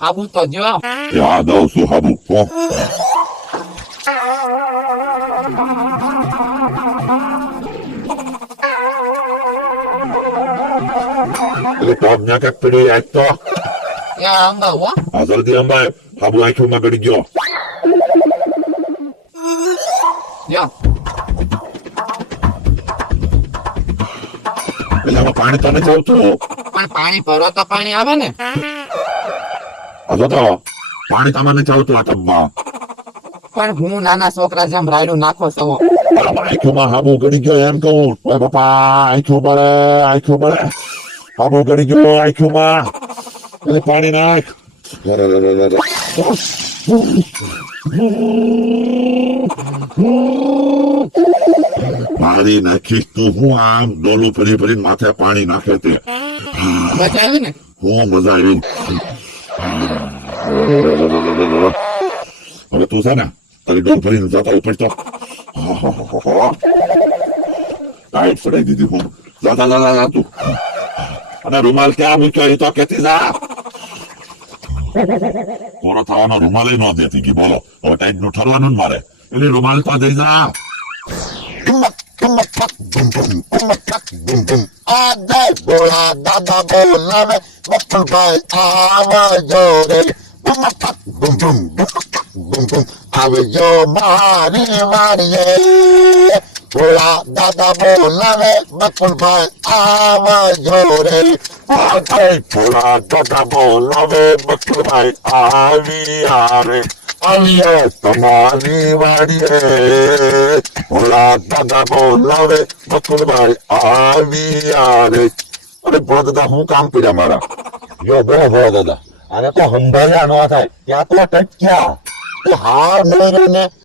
હાબુ તો જો યા દઉં છું હાબુ હો. એટલે પગ ના કાંઈક પીડી આજ તો યા અંગા હો આ જલ્દી અંબાય હાબુ આંખોમાં ગળી ગયો. યા એટલે આમાં પાણી તો નથી આવતું. પણ પાણી ભરો તો પાણી આવે ને. આ જો તો પાણી તો આમાં નથી આવતું આ ટબમાં. પણ હું નાના છોકરા જેમ રાયડું નાખો છો. આંખોમાં હાબુ ગળી ગયો એમ કહું. ઓય બાપા આંખો બળે હાબુ ગળી ગયો આંખોમાં. એટલે પાણી નાખ. મારી નાખીશ તું. હું આમ ડોલું ફરી માથે પાણી નાખે તે મજા આવી ને. હું મજા આવી. હવે તું છે ને તારી ડોલ ફરીને જતા ઉપર તો ટાઈટ ફડાઈ દીધી હું. જા તું. અને રૂમાલ ક્યાં મૂક્યો એ તો કેતી જા. કોરો થવાનો રૂમાલ ન દેતી કે બોલો હવે ટાઈટ નું ઠરવાનું ને મારે. એટલે રૂમાલ તો દઈ જા. બોલા દાદા બોલાવે બપ્પુભાઈ આવજો રે. આવજો મારી વાડીએ. બોલા દાદા બોલાવે બપ્પુભાઈ આવજો રે. થોડા દાદા બોલાવે બકુભાઈ આવ્યા રે. આવ્યા તમારી વાડીએ. થોડા દાદા બોલાવે બકુભાઈ આવ્યા રે. અરે ભો દાદા હું કામ પીડ્યા મારા. યો બહુ દાદા આને તો સંભાળ્યા ન થાય ત્યાં તો ટચ્યા. હાર મેળે ને